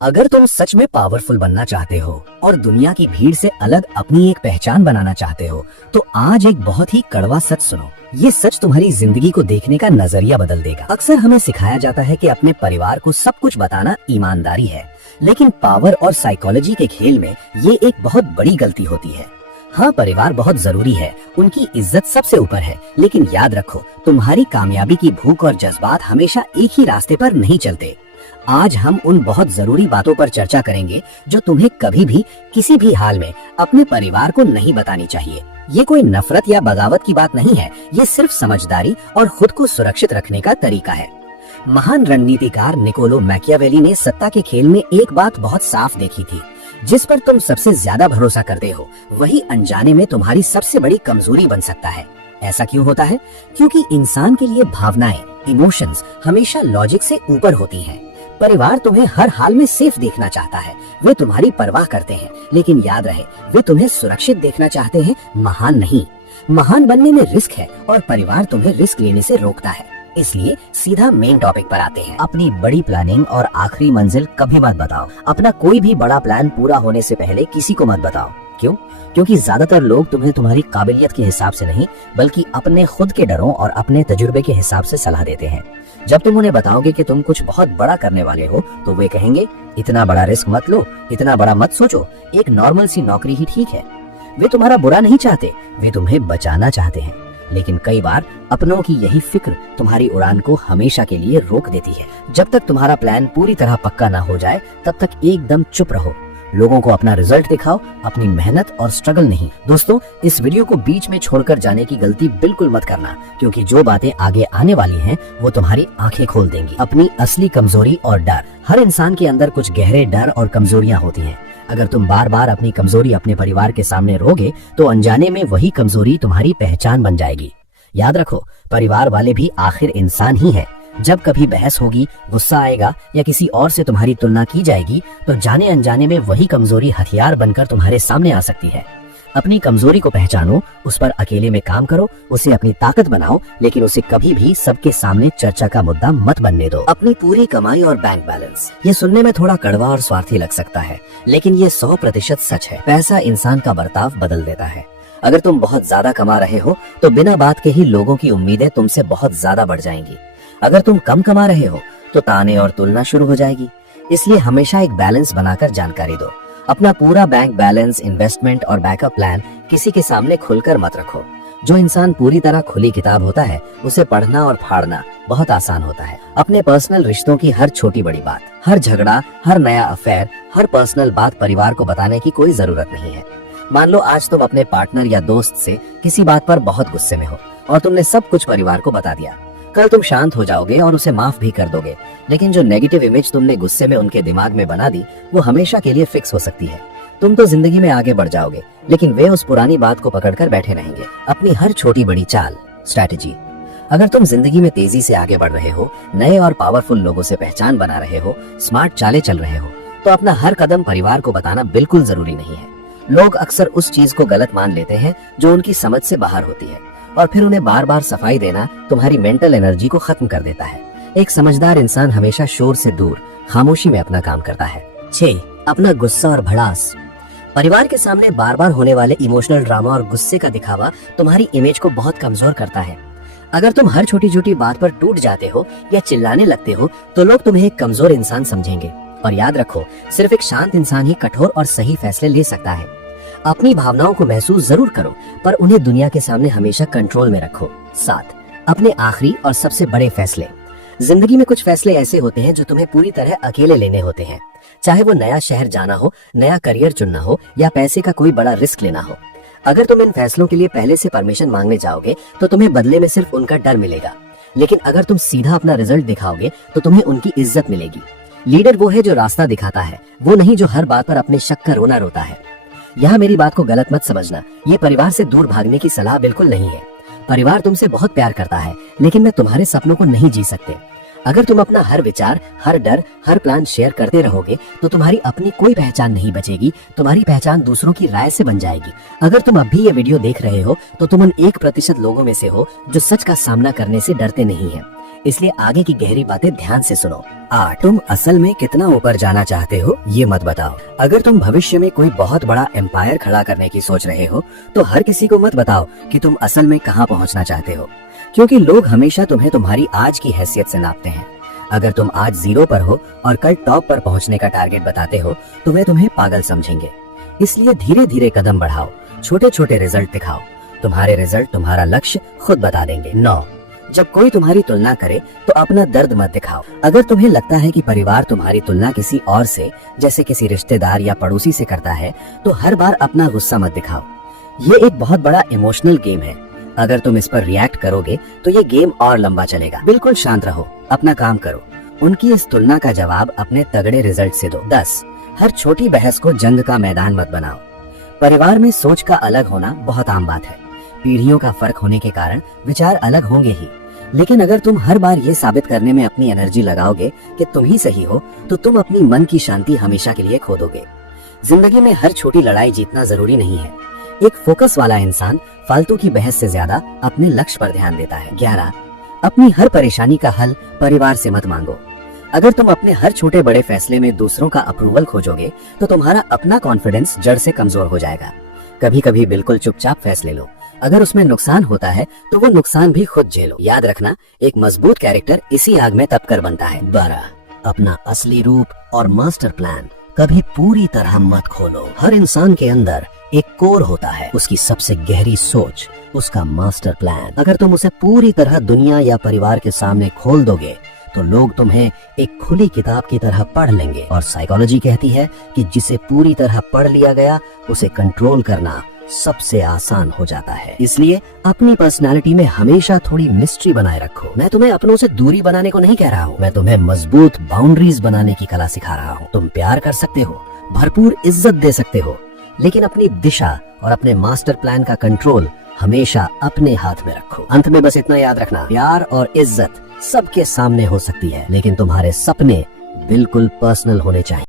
अगर तुम सच में पावरफुल बनना चाहते हो और दुनिया की भीड़ से अलग अपनी एक पहचान बनाना चाहते हो, तो आज एक बहुत ही कड़वा सच सुनो। ये सच तुम्हारी जिंदगी को देखने का नजरिया बदल देगा। अक्सर हमें सिखाया जाता है कि अपने परिवार को सब कुछ बताना ईमानदारी है, लेकिन पावर और साइकोलॉजी के खेल में ये एक बहुत बड़ी गलती होती है। हाँ, परिवार बहुत जरूरी है, उनकी इज्जत सबसे ऊपर है, लेकिन याद रखो, तुम्हारी कामयाबी की भूख और जज्बात हमेशा एक ही रास्ते पर नहीं चलते। आज हम उन बहुत जरूरी बातों पर चर्चा करेंगे जो तुम्हें कभी भी किसी भी हाल में अपने परिवार को नहीं बतानी चाहिए। ये कोई नफरत या बगावत की बात नहीं है, ये सिर्फ समझदारी और खुद को सुरक्षित रखने का तरीका है। महान रणनीतिकार निकोलो मैकियावेली ने सत्ता के खेल में एक बात बहुत साफ देखी थी, जिस पर तुम सबसे ज्यादा भरोसा करते हो वही अनजाने में तुम्हारी सबसे बड़ी कमजोरी बन सकता है। ऐसा क्यों होता है? क्योंकि इंसान के लिए भावनाएं, इमोशंस हमेशा लॉजिक से ऊपर होती हैं। परिवार तुम्हें हर हाल में सेफ देखना चाहता है, वे तुम्हारी परवाह करते हैं, लेकिन याद रहे, वे तुम्हें सुरक्षित देखना चाहते हैं, महान नहीं। महान बनने में रिस्क है और परिवार तुम्हें रिस्क लेने से रोकता है। इसलिए सीधा मेन टॉपिक पर आते हैं। अपनी बड़ी प्लानिंग और आखिरी मंजिल कभी मत बताओ। अपना कोई भी बड़ा प्लान पूरा होने से पहले किसी को मत बताओ। क्यों? क्योंकि ज्यादातर लोग तुम्हें तुम्हारी काबिलियत के हिसाब से नहीं, बल्कि अपने खुद के डरों और अपने तजुर्बे के हिसाब से सलाह देते हैं। जब तुम उन्हें बताओगे कि तुम कुछ बहुत बड़ा करने वाले हो, तो वे कहेंगे, इतना बड़ा रिस्क मत लो, इतना बड़ा मत सोचो, एक नॉर्मल सी नौकरी ही ठीक है। वे तुम्हारा बुरा नहीं चाहते, वे तुम्हें बचाना चाहते हैं। लेकिन कई बार अपनों की यही फिक्र तुम्हारी उड़ान को हमेशा के लिए रोक देती है। जब तक तुम्हारा प्लान पूरी तरह पक्का ना हो जाए, तब तक एकदम चुप रहो। लोगों को अपना रिजल्ट दिखाओ, अपनी मेहनत और स्ट्रगल नहीं। दोस्तों, इस वीडियो को बीच में छोड़कर जाने की गलती बिल्कुल मत करना, क्योंकि जो बातें आगे आने वाली हैं, वो तुम्हारी आंखें खोल देंगी। अपनी असली कमजोरी और डर। हर इंसान के अंदर कुछ गहरे डर और कमजोरियां होती हैं। अगर तुम बार बार अपनी कमजोरी अपने परिवार के सामने रोगे, तो अनजाने में वही कमजोरी तुम्हारी पहचान बन जाएगी। याद रखो, परिवार वाले भी आखिर इंसान ही है। जब कभी बहस होगी, गुस्सा आएगा या किसी और से तुम्हारी तुलना की जाएगी, तो जाने अनजाने में वही कमजोरी हथियार बनकर तुम्हारे सामने आ सकती है। अपनी कमजोरी को पहचानो, उस पर अकेले में काम करो, उसे अपनी ताकत बनाओ, लेकिन उसे कभी भी सबके सामने चर्चा का मुद्दा मत बनने दो। अपनी पूरी कमाई और बैंक बैलेंस। ये सुनने में थोड़ा कड़वा और स्वार्थी लग सकता है, लेकिन ये 100% सच है। पैसा इंसान का बर्ताव बदल देता है। अगर तुम बहुत ज्यादा कमा रहे हो, तो बिना बात के ही लोगों की उम्मीदें तुमसे बहुत ज्यादा बढ़ जाएंगी। अगर तुम कम कमा रहे हो, तो ताने और तुलना शुरू हो जाएगी। इसलिए हमेशा एक बैलेंस बनाकर जानकारी दो। अपना पूरा बैंक बैलेंस, इन्वेस्टमेंट और बैकअप प्लान किसी के सामने खुलकर मत रखो। जो इंसान पूरी तरह खुली किताब होता है, उसे पढ़ना और फाड़ना बहुत आसान होता है। अपने पर्सनल रिश्तों की हर छोटी बड़ी बात, हर झगड़ा, हर नया अफेयर, हर पर्सनल बात परिवार को बताने की कोई जरूरत नहीं है। मान लो आज तुम अपने पार्टनर या दोस्त से किसी बात पर बहुत गुस्से में हो और तुमने सब कुछ परिवार को बता दिया। कल तुम शांत हो जाओगे और उसे माफ भी कर दोगे, लेकिन जो नेगेटिव इमेज तुमने गुस्से में उनके दिमाग में बना दी, वो हमेशा के लिए फिक्स हो सकती है। तुम तो जिंदगी में आगे बढ़ जाओगे, लेकिन वे उस पुरानी बात को पकड़कर बैठे रहेंगे। अपनी हर छोटी बड़ी चाल, स्ट्रैटेजी। अगर तुम जिंदगी में तेजी से आगे बढ़ रहे हो, नए और पावरफुल लोगों से पहचान बना रहे हो, स्मार्ट चालें चल रहे हो, तो अपना हर कदम परिवार को बताना बिल्कुल जरूरी नहीं है। लोग अक्सर उस चीज को गलत मान लेते हैं जो उनकी समझ से बाहर होती है, और फिर उन्हें बार बार सफाई देना तुम्हारी मेंटल एनर्जी को खत्म कर देता है। एक समझदार इंसान हमेशा शोर से दूर खामोशी में अपना काम करता है। 6. अपना गुस्सा और भड़ास। परिवार के सामने बार बार होने वाले इमोशनल ड्रामा और गुस्से का दिखावा तुम्हारी इमेज को बहुत कमजोर करता है। अगर तुम हर छोटी छोटी बात पर टूट जाते हो या चिल्लाने लगते हो, तो लोग तुम्हें एक कमजोर इंसान समझेंगे। और याद रखो, सिर्फ एक शांत इंसान ही कठोर और सही फैसले ले सकता है। अपनी भावनाओं को महसूस जरूर करो, पर उन्हें दुनिया के सामने हमेशा कंट्रोल में रखो। 7. अपने आखिरी और सबसे बड़े फैसले। जिंदगी में कुछ फैसले ऐसे होते हैं जो तुम्हें पूरी तरह अकेले लेने होते हैं। चाहे वो नया शहर जाना हो, नया करियर चुनना हो या पैसे का कोई बड़ा रिस्क लेना हो। अगर तुम इन फैसलों के लिए पहले से परमिशन मांगने जाओगे, तो तुम्हें बदले में सिर्फ उनका डर मिलेगा। लेकिन अगर तुम सीधा अपना रिजल्ट दिखाओगे, तो तुम्हें उनकी इज्जत मिलेगी। लीडर वो है जो रास्ता दिखाता है, वो नहीं जो हर बात पर अपने शक का रोना रोता है। यहाँ मेरी बात को गलत मत समझना, ये परिवार से दूर भागने की सलाह बिल्कुल नहीं है। परिवार तुमसे बहुत प्यार करता है, लेकिन मैं तुम्हारे सपनों को नहीं जी सकते। अगर तुम अपना हर विचार, हर डर, हर प्लान शेयर करते रहोगे, तो तुम्हारी अपनी कोई पहचान नहीं बचेगी। तुम्हारी पहचान दूसरों की राय से बन जाएगी। अगर तुम अब भी ये वीडियो देख रहे हो, तो तुम उन 1% लोगों में से हो जो सच का सामना करने से डरते नहीं है। इसलिए आगे की गहरी बातें ध्यान से सुनो। 8, तुम असल में कितना ऊपर जाना चाहते हो ये मत बताओ। अगर तुम भविष्य में कोई बहुत बड़ा एम्पायर खड़ा करने की सोच रहे हो तो हर किसी को मत बताओ कि तुम असल में कहाँ पहुँचना चाहते हो, क्योंकि लोग हमेशा तुम्हें तुम्हारी आज की हैसियत से नापते हैं। अगर तुम आज 0 पर हो और कल टॉप पर पहुँचने का टारगेट बताते हो तो वे तुम्हें पागल समझेंगे। इसलिए धीरे धीरे कदम बढ़ाओ, छोटे छोटे रिजल्ट दिखाओ। तुम्हारे रिजल्ट तुम्हारा लक्ष्य खुद बता देंगे। 9, जब कोई तुम्हारी तुलना करे तो अपना दर्द मत दिखाओ। अगर तुम्हें लगता है कि परिवार तुम्हारी तुलना किसी और से, जैसे किसी रिश्तेदार या पड़ोसी से करता है, तो हर बार अपना गुस्सा मत दिखाओ। ये एक बहुत बड़ा इमोशनल गेम है। अगर तुम इस पर रिएक्ट करोगे तो ये गेम और लंबा चलेगा। बिल्कुल शांत रहो, अपना काम करो। उनकी इस तुलना का जवाब अपने तगड़े रिजल्ट से दो। 10, हर छोटी बहस को जंग का मैदान मत बनाओ। परिवार में सोच का अलग होना बहुत आम बात है। पीढ़ियों का फर्क होने के कारण विचार अलग होंगे ही, लेकिन अगर तुम हर बार ये साबित करने में अपनी एनर्जी लगाओगे कि तुम ही सही हो, तो तुम अपनी मन की शांति हमेशा के लिए खो दोगे। जिंदगी में हर छोटी लड़ाई जीतना जरूरी नहीं है। एक फोकस वाला इंसान फालतू की बहस से ज्यादा अपने लक्ष्य पर ध्यान देता है। 11, अपनी हर परेशानी का हल परिवार से मत मांगो। अगर तुम अपने हर छोटे बड़े फैसले में दूसरों का अप्रूवल खोजोगे तो तुम्हारा अपना कॉन्फिडेंस जड़ से कमजोर हो जाएगा। कभी कभी बिल्कुल चुपचाप फैसले लो। अगर उसमें नुकसान होता है तो वो नुकसान भी खुद झेलो। याद रखना, एक मजबूत कैरेक्टर इसी आग में तप कर बनता है। 12, अपना असली रूप और मास्टर प्लान कभी पूरी तरह मत खोलो। हर इंसान के अंदर एक कोर होता है, उसकी सबसे गहरी सोच, उसका मास्टर प्लान। अगर तुम उसे पूरी तरह दुनिया या परिवार के सामने खोल दोगे तो लोग तुम्हें एक खुली किताब की तरह पढ़ लेंगे। और साइकोलॉजी कहती है कि जिसे पूरी तरह पढ़ लिया गया उसे कंट्रोल करना सबसे आसान हो जाता है। इसलिए अपनी पर्सनालिटी में हमेशा थोड़ी मिस्ट्री बनाए रखो। मैं तुम्हें अपनों से दूरी बनाने को नहीं कह रहा हूँ, मैं तुम्हें मजबूत बाउंड्रीज बनाने की कला सिखा रहा हूँ। तुम प्यार कर सकते हो, भरपूर इज्जत दे सकते हो, लेकिन अपनी दिशा और अपने मास्टर प्लान का कंट्रोल हमेशा अपने हाथ में रखो। अंत में बस इतना याद रखना, प्यार और इज्जत सबके सामने हो सकती है, लेकिन तुम्हारे सपने बिल्कुल पर्सनल होने चाहिए।